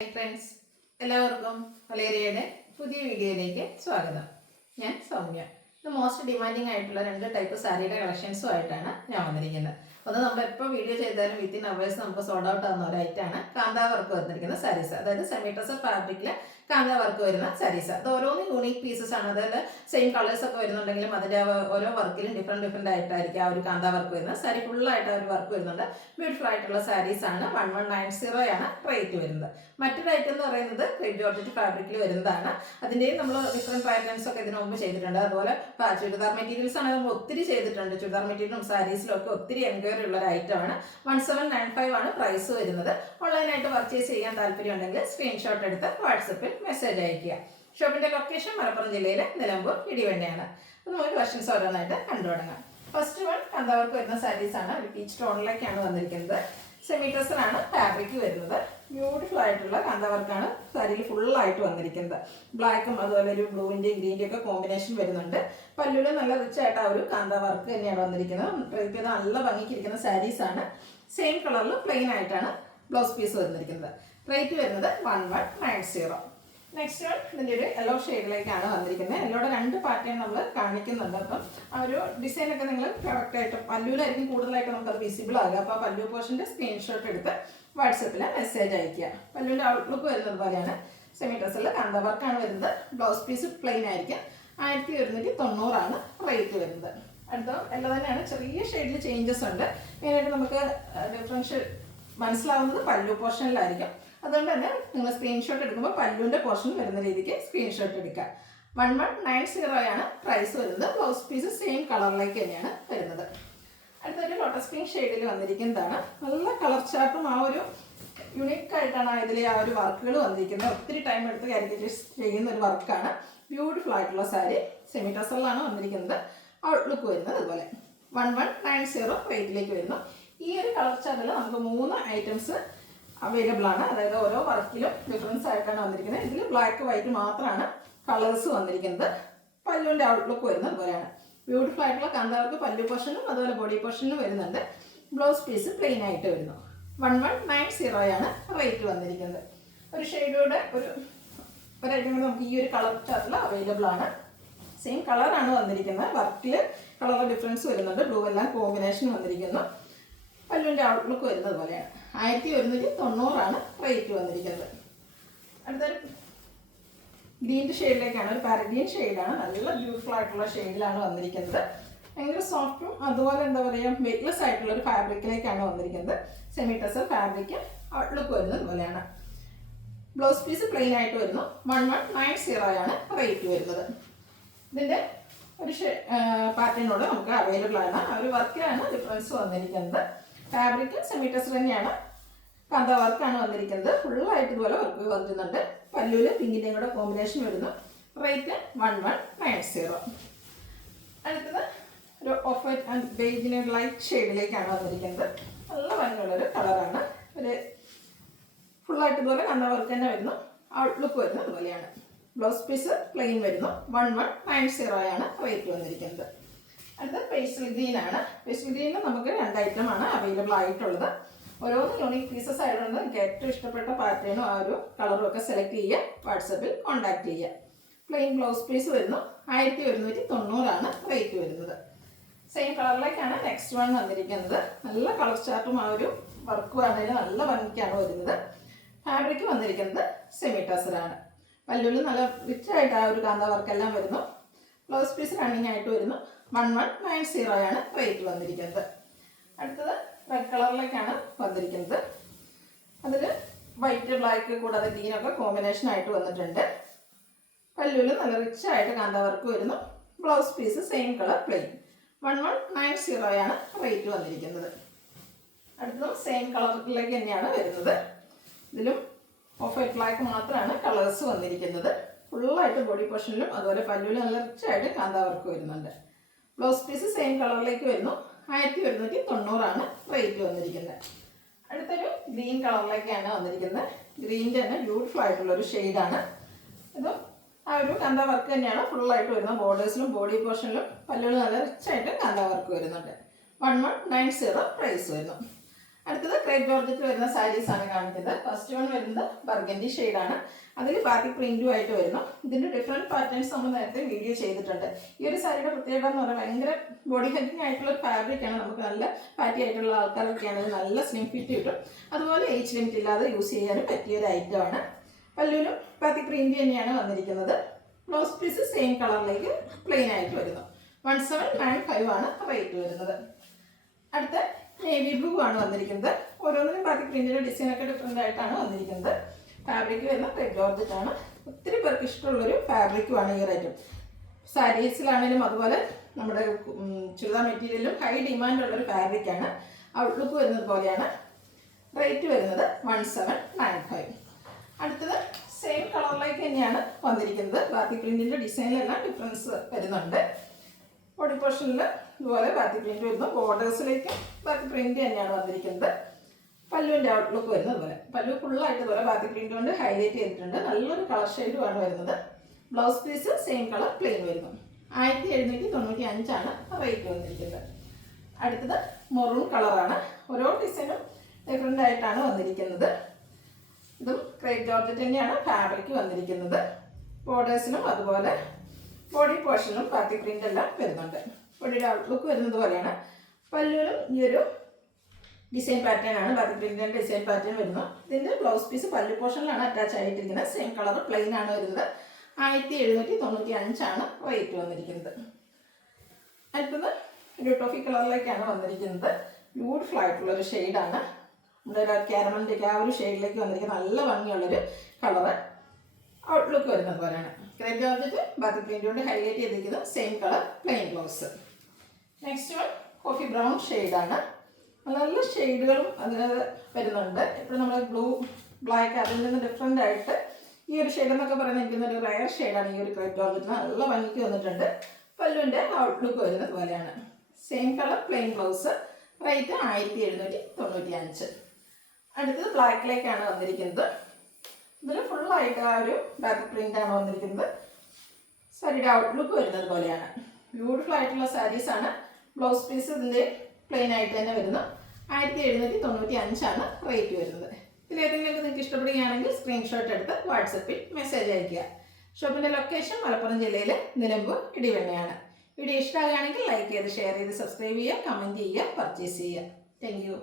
Hi friends, എല്ലാവർക്കും വലേറിയയുടെ പുതിയ വീഡിയോയിലേക്ക് സ്വാഗതം. ഞാൻ സൗമ്യ. ഇത് മോസ്റ്റ് ഡിമാൻഡിങ് ആയിട്ടുള്ള 2 ടൈപ്പ് സാരിയുടെ കളക്ഷൻസുമായിട്ടാണ് ഞാൻ വന്നിരിക്കുന്നത്. ഒന്ന് നമ്മൾ എപ്പോൾ വീഡിയോ ചെയ്താലും വിത്തിൻ അവേഴ്സ് നമുക്ക് സോൾഡ് ഔട്ട് ആവുന്ന ഒരു ഐറ്റമാണ് കാന്താ വർക്ക് വന്നിരിക്കുന്ന സാരീസ്. അതായത് സെമി ടസർ ഫാബ്രിക്കിൽ കാന്താ വർക്ക് വരുന്ന സാരീസ്. അത് ഓരോന്നും യൂണീക്ക് പീസസ് ആണ്. അതായത് സെയിം കളേഴ്സ് ഒക്കെ വരുന്നുണ്ടെങ്കിലും അതിൻ്റെ ഓരോ വർക്കിലും ഡിഫറെൻറ്റ് ആയിട്ടായിരിക്കും ആ ഒരു കാന്താ വർക്ക് വരുന്നത്. സാരി ഫുള്ളായിട്ട് ആ ഒരു വർക്ക് വരുന്നുണ്ട്. ബ്യൂട്ടിഫുൾ ആയിട്ടുള്ള സാരീസ് ആണ്. 1190 ആണ് റേറ്റ് വരുന്നത്. മറ്റൊരു ഐറ്റം എന്ന് പറയുന്നത് ക്രേപ്പ് ജോർജറ്റ് ഫാബ്രിക്കിൽ വരുന്നതാണ്. അതിൻ്റെയും നമ്മൾ ഡിഫറെൻറ്റ് പാറ്റേൺസ് ഒക്കെ ഇതിനു മുമ്പ് ചെയ്തിട്ടുണ്ട്. അതുപോലെ ചുരിദാർ മെറ്റീരിയൽസ് ആണ് നമ്മൾ ഒത്തിരി ചെയ്തിട്ടുണ്ട്. ചുരിദാർ മെറ്റീരിയലും സാരീസിലും ഒക്കെ ഒത്തിരി എൻക്വയറി ഉള്ള ഒരു ഐറ്റമാണ്. 1795 ആണ് പ്രൈസ് വരുന്നത്. ഓൺലൈനായിട്ട് പർച്ചേസ് ചെയ്യാൻ താല്പര്യം ഉണ്ടെങ്കിൽ സ്ക്രീൻഷോട്ട് എടുത്ത് വാട്സപ്പിൽ മെസ്സേജ് അയക്കുക. ഷോപ്പിന്റെ ലൊക്കേഷൻ മലപ്പുറം ജില്ലയിലെ നിലമ്പൂർ ഇടിവണ്ണയാണ്. അപ്പോൾ നമുക്ക് കളക്ഷൻസ് ഓരോന്നായിട്ട് കണ്ടു തുടങ്ങാം. ഫസ്റ്റ് വൺ കാന്താ വർക്ക് വരുന്ന സാരീസ് ആണ്. ഒരു പീച്ച് ടോണിലേക്കാണ് വന്നിരിക്കുന്നത്. സെമി ടസർ ആണ് ഫാബ്രിക് വരുന്നത്. ബ്യൂട്ടിഫുൾ ആയിട്ടുള്ള കാന്താ വർക്കാണ് സാരിയിൽ ഫുള്ളായിട്ട് വന്നിരിക്കുന്നത്. ബ്ലാക്കും അതുപോലെ ഒരു ബ്ലൂവിൻ്റെയും ഗ്രീൻ്റെയും ഒക്കെ കോമ്പിനേഷൻ വരുന്നുണ്ട്. പല്ലുവിൽ നല്ല റിച്ച് ആയിട്ട് ആ ഒരു കാന്താ വർക്ക് തന്നെയാണ് വന്നിരിക്കുന്നത്. നല്ല ഭംഗിക്കിരിക്കുന്ന സാരീസ് ആണ്. സെയിം കളറിൽ പ്ലെയിൻ ആയിട്ടാണ് ബ്ലൗസ് പീസ് വന്നിരിക്കുന്നത്. റേറ്റ് വരുന്നത് 1190. നെക്സ്റ്റ് വൺ ഇതിൻ്റെ ഒരു യെല്ലോ ഷെയ്ഡിലേക്കാണ് വന്നിരിക്കുന്നത്. യെല്ലോയുടെ 2 പാറ്റേൺ നമ്മൾ കാണിക്കുന്നുണ്ട്. അപ്പം ആ ഒരു ഡിസൈനൊക്കെ നിങ്ങൾ കറക്റ്റായിട്ട് പല്ലുവിലായിരിക്കും കൂടുതലായിട്ട് നമുക്കത് വിസിബിൾ ആകുക. അപ്പോൾ ആ പല്ലു പോർഷൻ്റെ സ്ക്രീൻഷോട്ട് എടുത്ത് വാട്സപ്പിൽ മെസ്സേജ് അയക്കുക. പല്ലുവിൻ്റെ ഔട്ട്ലുക്ക് വരുന്നത് പോലെയാണ്. സെമി ടസറിൽ കാന്താ വർക്കാണ് വരുന്നത്. ബ്ലൗസ് പീസ് പ്ലെയിൻ ആയിരിക്കും. 1190 ആണ് റേറ്റ് വരുന്നത്. അടുത്ത എല്ലാം തന്നെയാണ്. ചെറിയ ഷെയ്ഡിൽ ചേഞ്ചസ് ഉണ്ട്. മെയിനായിട്ട് നമുക്ക് ഡിഫറൻഷ്യൽ മനസ്സിലാവുന്നത് പല്ലു പോർഷനിലായിരിക്കും. അതുകൊണ്ട് തന്നെ നിങ്ങൾ സ്ക്രീൻഷോട്ട് എടുക്കുമ്പോൾ പല്ലുവിൻ്റെ പോർഷൻ വരുന്ന രീതിക്ക് സ്ക്രീൻഷോട്ട് എടുക്കുക. 1190 ആണ് പ്രൈസ് വരുന്നത്. ബ്ലൗസ് പീസ് സെയിം കളറിലേക്ക് തന്നെയാണ് വരുന്നത്. അടുത്തൊരു ലോട്ടസ് പിങ്ക് ഷെയ്ഡിൽ വന്നിരിക്കുന്നതാണ്. നല്ല കളർ ചാർട്ടും ആ ഒരു യുണീക്ക് ആയിട്ടാണ് ഇതിൽ ആ ഒരു വർക്കുകൾ വന്നിരിക്കുന്നത്. ഒത്തിരി ടൈം എടുത്ത് കാലിക്യുലേറ്റ് ചെയ്യുന്ന ഒരു വർക്കാണ്. ബ്യൂട്ടിഫുൾ ആയിട്ടുള്ള സാരി. സെമി ടസറിലാണ് വന്നിരിക്കുന്നത്. ഔട്ട്ലുക്ക് വരുന്നത് അതുപോലെ 1190 റേറ്റിലേക്ക് വരുന്നു. ഈ ഒരു കളർ ചാർട്ടിൽ നമുക്ക് 3 ഐറ്റംസ് അവൈലബിൾ ആണ്. അതായത് ഓരോ വർക്കിലും ഡിഫറൻസ് ആയിട്ടാണ് വന്നിരിക്കുന്നത്. ഇതിൽ ബ്ലാക്ക് വൈറ്റ് മാത്രമാണ് കളേഴ്സ് വന്നിരിക്കുന്നത്. പല്ലുവിൻ്റെ ഔട്ട്ലുക്ക് വരുന്നത് അതുപോലെയാണ്. ബ്യൂട്ടിഫുൾ ആയിട്ടുള്ള കാന്താ വർക്ക് പല്ലു പോർഷനും അതുപോലെ ബോഡി പോർഷനും വരുന്നുണ്ട്. ബ്ലൗസ് പീസ് പ്ലെയിൻ ആയിട്ട് വരുന്നു. 1190 ആണ് റേറ്റ് വന്നിരിക്കുന്നത്. ഒരു ഷെയ്ഡോടെ ഒരു ഐറ്റം കൂടെ നമുക്ക് ഈ ഒരു കളർ ചാർട്ടിൽ അവൈലബിൾ ആണ്. സെയിം കളറാണ് വന്നിരിക്കുന്നത്. വർക്കിൽ കളർ ഡിഫറൻസ് വരുന്നുണ്ട്. ബ്ലൂ എല്ലാം കോമ്പിനേഷൻ വന്നിരിക്കുന്നു. പല്ലുവിൻ്റെ ഔട്ട്ലുക്ക് വരുന്നത് പോലെയാണ്. 1190 ആണ് റേറ്റ് വന്നിരിക്കുന്നത്. അടുത്തൊരു ഗ്രീൻ ഷെയ്ഡിലേക്കാണ്. ഒരു പാരഗ്രീൻ ഷെയ്ഡാണ്. നല്ല ബ്യൂട്ടിഫുൾ ആയിട്ടുള്ള ഷെയ്ഡിലാണ് വന്നിരിക്കുന്നത്. ഭയങ്കര സോഫ്റ്റും അതുപോലെ എന്താ പറയുക വെയ്റ്റ്ലെസ് ആയിട്ടുള്ള ഒരു ഫാബ്രിക്കിലേക്കാണ് വന്നിരിക്കുന്നത്. Semi tussar fabric. ഔട്ട്ലുക്ക് വരുന്നത് പോലെയാണ്. ബ്ലൗസ് പീസ് പ്ലെയിൻ ആയിട്ട് വരുന്നു. 1190 ആണ് റേറ്റ് വരുന്നത്. ഇതിൻ്റെ ഒരു പാറ്റേണോട് നമുക്ക് അവൈലബിൾ ആണ്. ആ ഒരു വർക്കിലാണ് ഡിഫറൻസ് വന്നിരിക്കുന്നത്. ഫാബ്രിക് സെമി ടസർ തന്നെയാണ്. കാന്താ വർക്കാണ് വന്നിരിക്കുന്നത്. ഫുള്ളായിട്ട് ഇതുപോലെ വർക്ക് വരുന്നുണ്ട്. പല്ലുവിൽ പിങ്കിൻ്റെയും കൂടെ കോമ്പിനേഷൻ വരുന്നു. റേറ്റ് 1190. അടുത്തത് ഒരു ഓഫ് വൈറ്റ് ആൻഡ് ബേജിന് ലൈറ്റ് ഷെയ്ഡിലേക്കാണ് വന്നിരിക്കുന്നത്. നല്ല ഭംഗിയുള്ളൊരു കളറാണ്. ഒരു ഫുള്ളായിട്ട് ഇതുപോലെ കാന്താ വർക്ക് തന്നെ വരുന്നു. ഔട്ട്ലുക്ക് വരുന്നത് അതുപോലെയാണ്. ബ്ലൗസ് പീസ് പ്ലെയിൻ വരുന്നു. 1190 ആണ് റേറ്റ് വന്നിരിക്കുന്നത്. അടുത്ത പേസ്റ്റൽ ഗ്രീൻ ആണ്. പേസ്റ്റൽ ഗ്രീനിൽ നമുക്ക് 2 ഐറ്റമാണ് അവൈലബിൾ ആയിട്ടുള്ളത്. ഓരോന്ന് യൂണിക് പീസസ് ആയതുകൊണ്ട് നിങ്ങൾക്ക് ഏറ്റവും ഇഷ്ടപ്പെട്ട പാറ്റേണും ആ ഒരു കളറും ഒക്കെ സെലക്ട് ചെയ്യുക. വാട്സപ്പിൽ കോൺടാക്ട് ചെയ്യുക. പ്ലെയിൻ ബ്ലൗസ് പീസ് വരുന്നു. 1190 ആണ് റേറ്റ് വരുന്നത്. സെയിം കളറിലേക്കാണ് നെക്സ്റ്റ് വൺ വന്നിരിക്കുന്നത്. നല്ല കളർ ചാർട്ടും ആ ഒരു വർക്കും ആണെങ്കിലും നല്ല ഭംഗിക്കാണ് വരുന്നത്. ഫാബ്രിക് വന്നിരിക്കുന്നത് സെമി ടസറാണ്. പല്ലുവിൽ നല്ല റിച്ച് ആയിട്ട് ആ ഒരു കാന്താ വർക്കെല്ലാം വരുന്നു. ബ്ലൗസ് പീസ് റണ്ണിങ് ആയിട്ട് വരുന്നു. 1190 ആണ് റേറ്റ് വന്നിരിക്കുന്നത്. അടുത്തത് റെഡ് കളറിലേക്കാണ് വന്നിരിക്കുന്നത്. അതിൽ വൈറ്റ് ബ്ലാക്ക് കൂടാതെ ഗ്രീനൊക്കെ കോമ്പിനേഷൻ ആയിട്ട് വന്നിട്ടുണ്ട്. പല്ലുവിൽ നല്ല റിച്ച് ആയിട്ട് കാന്താ വർക്ക് വരുന്നു. Blouse piece same colour plain. 1190 ആണ് റേറ്റ് വന്നിരിക്കുന്നത്. അടുത്തതും സെയിം കളറിലേക്ക് തന്നെയാണ് വരുന്നത്. ഇതിലും ഓഫ് വൈറ്റ് ബ്ലാക്ക് മാത്രമാണ് കളേഴ്സ് വന്നിരിക്കുന്നത്. ഫുള്ളായിട്ട് ബോഡി പോർഷനിലും അതുപോലെ പല്ലുവിലും നല്ല റിച്ച് ആയിട്ട് കാന്താ വർക്ക് വരുന്നുണ്ട്. ബ്ലൗസ് പീസ് സെയിം കളറിലേക്ക് വരുന്നു. 1190 ആണ് റേറ്റ് വന്നിരിക്കുന്നത്. അടുത്തൊരു ഗ്രീൻ കളറിലേക്കാണ് വന്നിരിക്കുന്നത്. ഗ്രീനിൻ്റെ തന്നെ ബ്യൂട്ടിഫുൾ ആയിട്ടുള്ളൊരു ഷെയ്ഡാണ്. ഇതും ആ ഒരു കാന്താ വർക്ക് തന്നെയാണ് ഫുള്ളായിട്ട് വരുന്നത്. ബോർഡേഴ്സിലും ബോഡി പോർഷനിലും പല്ലുവിലും നല്ല റിച്ച് ആയിട്ട് കാന്താ വർക്ക് വരുന്നുണ്ട്. 1190 പ്രൈസ് വരുന്നു. അടുത്തത് ക്രേപ്പ് ജോർജറ്റിൽ വരുന്ന സാരീസാണ് കാണിക്കുന്നത്. ഫസ്റ്റ് വൺ വരുന്നത് ബർഗൻഡി ഷെയ്ഡാണ്. അതിൽ ബാത്തിക് പ്രിന്റും ആയിട്ട് വരുന്നു. ഇതിൻ്റെ ഡിഫറെൻറ്റ് പാറ്റേൺസ് നമ്മൾ നേരത്തെ വീഡിയോ ചെയ്തിട്ടുണ്ട്. ഈ ഒരു സാരിയുടെ പ്രത്യേകത എന്ന് പറഞ്ഞാൽ ഭയങ്കര ബോഡി ഹെഡിങ് ആയിട്ടുള്ള ഒരു ഫാബ്രിക്കാണ്. നമുക്ക് നല്ല ഫാറ്റി ആയിട്ടുള്ള ആൾക്കാരൊക്കെയാണെങ്കിൽ നല്ല സ്ലിം ഫിറ്റ് കിട്ടും. അതുപോലെ ഏജ് ലിമിറ്റ് ഇല്ലാതെ യൂസ് ചെയ്യാനും പറ്റിയ ഒരു ഐറ്റമാണ്. പല്ലുവിലും ബാത്തിക് പ്രിന്റ് തന്നെയാണ് വന്നിരിക്കുന്നത്. ബ്ലൗസ് പീസ് സെയിം കളറിലേക്ക് പ്ലെയിൻ ആയിട്ട് വരുന്നു. 1795 ആണ് റേറ്റ് വരുന്നത്. അടുത്ത നേവി ബ്ലൂ ആണ് വന്നിരിക്കുന്നത്. ഓരോന്നിനും ബാത്തിക് പ്രിന്റിൻ്റെ ഡിസൈനൊക്കെ ഡിഫറെൻ്റ് ആയിട്ടാണ് വന്നിരിക്കുന്നത്. ഫാബ്രിക് വരുന്ന ക്രേപ്പ് ജോർജറ്റ് ആണ്. ഒത്തിരി പേർക്ക് ഇഷ്ടമുള്ളൊരു ഫാബ്രിക്കുമാണ് ഈ ഒരു ഐറ്റം. സാരീസിലാണെങ്കിലും അതുപോലെ നമ്മുടെ ചുരിദാർ മെറ്റീരിയലും ഹൈ ഡിമാൻഡുള്ളൊരു ഫാബ്രിക്കാണ്. ഔട്ട്ലുക്ക് വരുന്നത് പോലെയാണ്. റേറ്റ് വരുന്നത് 1795. അടുത്തത് സെയിം കളറിലേക്ക് തന്നെയാണ് വന്നിരിക്കുന്നത്. ബാത്തിക് പ്രിന്റിൻ്റെ ഡിസൈനിലെല്ലാം ഡിഫറൻസ് വരുന്നുണ്ട്. ബോഡി പോർഷനിൽ ഇതുപോലെ ബാത്തിക് പ്രിന്റ് വരുന്നു. ബോർഡേഴ്സിലേക്ക് ബാത്തിക് പ്രിന്റ് തന്നെയാണ് വന്നിരിക്കുന്നത്. പല്ലുവിൻ്റെ ഔട്ട്ലുക്ക് വരുന്നത് പോലെ പല്ലു ഫുള്ളായിട്ട് ഇതുപോലെ ബാത്തിക് പ്രിന്റ് കൊണ്ട് ഹൈലൈറ്റ് ചെയ്തിട്ടുണ്ട്. നല്ലൊരു കളർ ഷെയ്ഡുമാണ് വരുന്നത്. Blouse piece same colour plain വരുന്നു. 1795 ആണ് റേറ്റ് വന്നിരിക്കുന്നത്. അടുത്തത് മെറൂൺ കളറാണ്. ഓരോ ഡിസൈനും ഡിഫറെൻ്റ് ആയിട്ടാണ് വന്നിരിക്കുന്നത്. ഇതും ക്രേപ്പ് ജോർജറ്റ് തന്നെയാണ് ഫാബ്രിക് വന്നിരിക്കുന്നത്. ബോർഡേഴ്സിലും അതുപോലെ ബോഡി പോർഷനിലും ബാത്തിക് പ്രിന്റ് എല്ലാം വരുന്നുണ്ട്. ബോഡിയുടെ ഔട്ട്ലുക്ക് വരുന്നത് പോലെയാണ്. പല്ലുവിലും ഈ ഒരു ഡിസൈൻ പാറ്റേൺ ആണ്. ബാത്തിക് പ്രിന്റിൻ്റെ ഡിസൈൻ പാറ്റേൺ വരുന്നു. ഇതിൻ്റെ ബ്ലൗസ് പീസ് പല്ലു പോർഷനിലാണ് അറ്റാച്ച് ആയിട്ടിരിക്കുന്നത്. സെയിം കളർ പ്ലെയിൻ ആണ് വരുന്നത്. 1795 ആണ് റേറ്റ് വന്നിരിക്കുന്നത്. അടുത്തത് ഒരു ടോഫി കളറിലേക്കാണ് വന്നിരിക്കുന്നത്. ബ്യൂട്ടിഫുൾ ആയിട്ടുള്ളൊരു ഷെയ്ഡാണ്. നമ്മുടെ കാരമലിൻ്റെ ആ ഒരു ഷെയ്ഡിലേക്ക് വന്നിരിക്കുന്ന നല്ല ഭംഗിയുള്ളൊരു കളറ്. ഔട്ട്ലുക്ക് വരുന്നത് പോലെയാണ്. ക്രേപ്പ് ജോർജറ്റ് ബാത്തിക് പ്രിന്റ് കൊണ്ട് ഹൈലൈറ്റ് ചെയ്തിരിക്കുന്നത്. Same colour plain blouse. Next one coffee brown ഷെയ്ഡാണ്. നല്ല ഷെയ്ഡുകളും അതിന് വരുന്നുണ്ട്. ഇപ്പോൾ നമ്മൾ ബ്ലൂ ബ്ലാക്ക് അതിൽ നിന്ന് ഡിഫറെൻ്റ് ആയിട്ട് ഈ ഒരു ഷെയ്ഡ് എന്നൊക്കെ പറയുന്നത് എനിക്കൊരു റയർ ഷെയ്ഡാണ്. ഈ ഒരു ക്രേപ്പ് ജോർജറ്റിന് നല്ല ഭംഗിക്ക് വന്നിട്ടുണ്ട്. പല്ലുവിൻ്റെ ഔട്ട്ലുക്ക് വരുന്നത് പോലെയാണ്. Same colour plain blouse. Rate 1795. അടുത്തത് ബ്ലാക്കിലേക്കാണ് വന്നിരിക്കുന്നത്. ഇതിൽ ഫുള്ളായിട്ട് ആ ഒരു ബാത്തിക് പ്രിൻ്റാണ് വന്നിരിക്കുന്നത്. സാരിയുടെ ഔട്ട്ലുക്ക് വരുന്നത് പോലെയാണ്. ബ്യൂട്ടിഫുൾ ആയിട്ടുള്ള സാരീസാണ്. ബ്ലൗസ് പീസ് ഇതിൻ്റെ പ്ലെയിൻ ആയിട്ട് തന്നെ വരുന്നു. 1795 ആണ് റേറ്റ് വരുന്നത്. ഇതിലേതെങ്കിലും നിങ്ങൾക്ക് ഇഷ്ടപ്പെടുകയാണെങ്കിൽ സ്ക്രീൻഷോട്ട് എടുത്ത് വാട്സപ്പിൽ മെസ്സേജ് അയയ്ക്കുക. ഷോപ്പിൻ്റെ ലൊക്കേഷൻ മലപ്പുറം ജില്ലയിലെ നിലമ്പൂർ ഇടിവണ്ണയാണ്. വീഡിയോ ഇഷ്ടമാകുകയാണെങ്കിൽ ലൈക്ക് ചെയ്ത് ഷെയർ ചെയ്ത് സബ്സ്ക്രൈബ് ചെയ്യുക, കമൻറ്റ് ചെയ്യുക, പർച്ചേസ് ചെയ്യുക. Thank you.